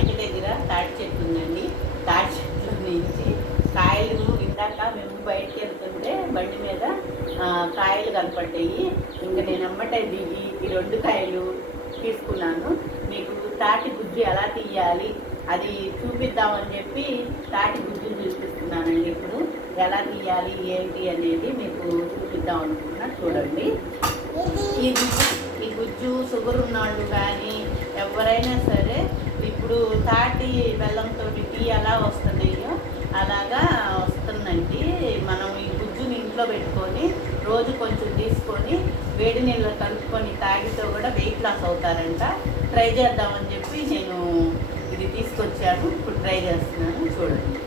ఇంటి దగ్గర తాటి చెట్టు ఉందండి. తాటి చెట్ల నుంచి కాయలు ఇందాక మేము బయటికి వెళ్తుంటే బండి మీద కాయలు కనపడ్డాయి. ఇంకా నేను అమ్మటే దిగి ఈ 2 కాయలు తీసుకున్నాను. మీకు తాటి గుజ్జు ఎలా తీయాలి అది చూపిద్దామని చెప్పి తాటి గుజ్జు చూపిస్తున్నానండి. ఇప్పుడు ఎలా తీయాలి ఏంటి అనేది మీకు చూపిద్దాం అనుకున్నా. చూడండి, ఈ గుజ్జు షుగర్ ఉన్నాళ్ళు కానీ ఎవరైనా సరే ఇప్పుడు తాటి బెల్లంతో టీ ఎలా వస్తున్నాయో అలాగా వస్తుందండి. మనం ఈ గుజ్జుని ఇంట్లో పెట్టుకొని రోజు కొంచెం తీసుకొని వేడి నీళ్ళు కలుపుకొని తాగితో కూడా వెయిట్ లాస్ అవుతారంట. ట్రై చేద్దామని చెప్పి నేను ఇది తీసుకొచ్చాను. ఇప్పుడు ట్రై చేస్తున్నాను. చూడండి,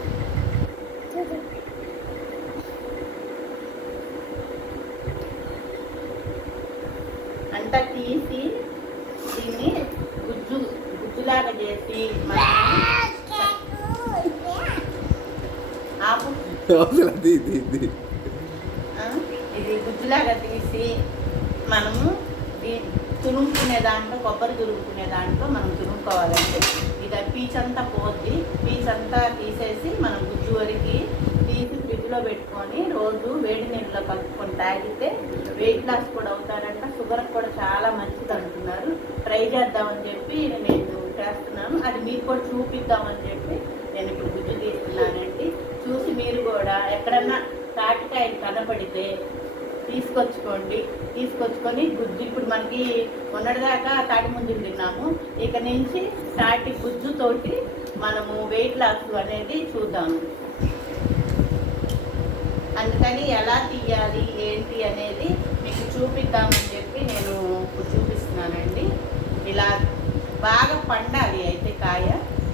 అంతా తీసి దీన్ని గుజ్జులాగా చేసి ఇది గుజ్జులాగా తీసి మనము తురుముకునే దాంట్లో కొబ్బరి తురుముకునే దాంట్లో మనం తురుముకోవాలండి. ఇక పీచంతా పోద్ది. పీచంతా తీసేసి మనం గుజ్జు వరకు తీసి ఫ్రిడ్జ్లో పెట్టుకొని రోజు వేడి నీళ్ళలో కలుపుకొని తాగితే వెయిట్ లాస్ కూడా అవుతారంట. షుగర్ కూడా చాలా మంచిది అంటున్నారు. ట్రై చేద్దామని చెప్పి నేను చేస్తున్నాను. అది మీకు కూడా చూపిద్దామని చెప్పి నేను ఇప్పుడు గుజ్జు తీస్తున్నానండి. చూసి మీరు కూడా ఎక్కడన్నా తాటికాయలు కనపడితే తీసుకొచ్చుకొని గుజ్జు ఇప్పుడు మనకి మొన్నటిదాకా తాటి ముంజులు తిన్నాము. ఇక నుంచి తాటి గుజ్జుతోటి మనము వెయిట్ లాస్ అనేది చూద్దాము. అందుకని ఎలా తీయాలి ఏంటి అనేది మీకు చూపిద్దామని చెప్పి నేను ఇప్పుడు చూపిస్తున్నానండి. ఇలా బాగా పండాలి. అయితే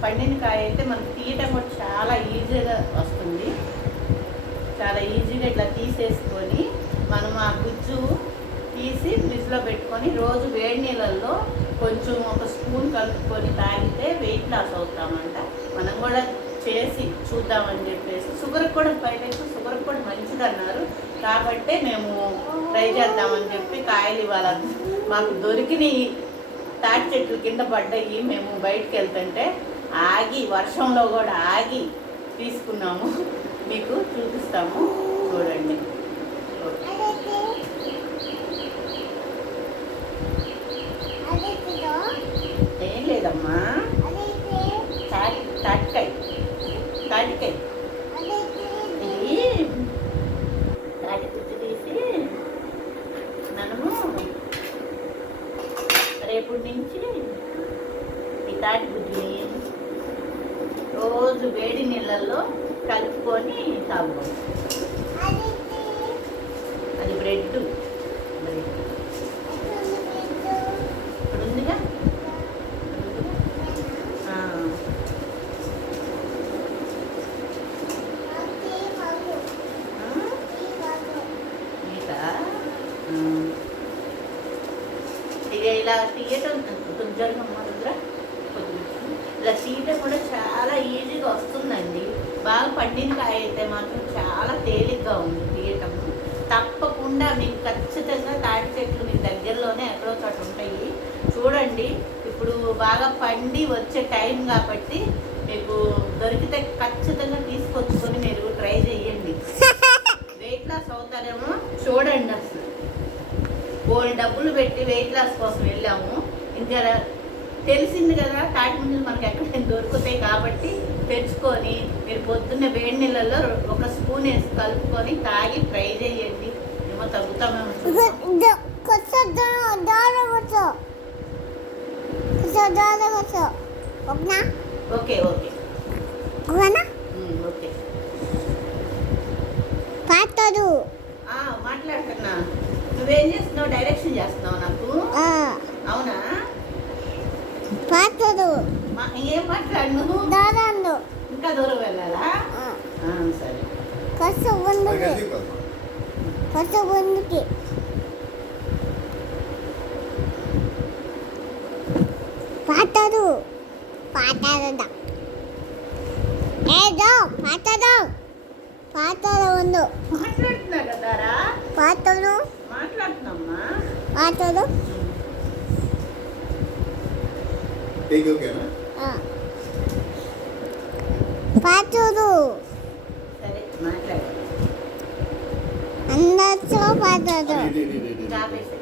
పండిన కాయ అయితే మనకు తీయటం కూడా చాలా ఈజీగా వస్తుంది. చాలా ఈజీగా ఇట్లా తీసేసుకొని మనం ఆ గుజ్జు తీసి ఫ్రిడ్జ్లో పెట్టుకొని రోజు వేడి నీళ్ళల్లో కొంచెం 1 స్పూన్ కలుపుకొని తాగితే వెయిట్ లాస్ అవుతామంట. మనం కూడా చేసి చూద్దామని చెప్పేసి షుగర్ కూడా షుగర్ కూడా మంచిది అన్నారు. కాబట్టి మేము ట్రై చేద్దామని చెప్పి కాయలు ఇవ్వాలి. మాకు దొరికినాయి తాటి చెట్లు కింద పడ్డాయి. మేము బయటికి వెళ్తుంటే వర్షంలో కూడా ఆగి తీసుకున్నాము. మీకు చూపిస్తాము, చూడండి. ఏం లేదమ్మా, తాటికాయ ఇది తాటి గుజ్జు తీసి మనము రేపటి నుంచి ఈ తాటి గుజ్జుని రోజు వేడి నీళ్ళల్లో కలుపుకొని తాగుతాం. అది బ్రెడ్ ఇక్కడ ఉందిగా. ఇక ఇలా తీయటం జరగమ్మా రుద్ర, ఇలా తీయటం కూడా చాలా ఈజీగా వస్తుందండి. బాగా పండిన కాయ అయితే మాత్రం చాలా తేలిగ్గా ఉంది తీయటం. తప్పకుండా మీకు ఖచ్చితంగా తాటి చెట్లు మీ దగ్గరలోనే ఎక్కడో చోట ఉంటాయి. చూడండి, ఇప్పుడు బాగా పండి వచ్చే టైం కాబట్టి మీకు దొరికితే ఖచ్చితంగా తీసుకొచ్చుకొని మీరు ట్రై చేయండి. వెయిట్ లాస్ అవుతారేమో చూడండి. అసలు డబ్బులు పెట్టి వెయిట్ లాస్ కోసం వెళ్ళాము. ఇంకా తెలిసింది కదా తాటి ముంజలు మనకి ఎక్కడైనా దొరుకుతాయి కాబట్టి తెచ్చుకొని మీరు పొద్దున్న వేడి నీళ్ళల్లో 1 స్పూన్ వేసి కలుపుకొని తాగి ట్రై చేయండి. ఏమో తగ్గుతామేమో. Okay okay okay. మాట్లాడుతున్నా. నువ్వేం చేస్తున్నావు? డైరెక్షన్ చేస్తున్నావు నాకు. అవునా? ఏం మాట్లాడు నువ్వు? ఇంకా దూరం వెళ్ళాలా? సరే. మాట్లాడుతున్నా కదారా? మాట్లాడుతున్నామ్మా. ఓకేనా? పాతురు సరే మాట్లాడు. అందరితో పాతురు ఆపేసి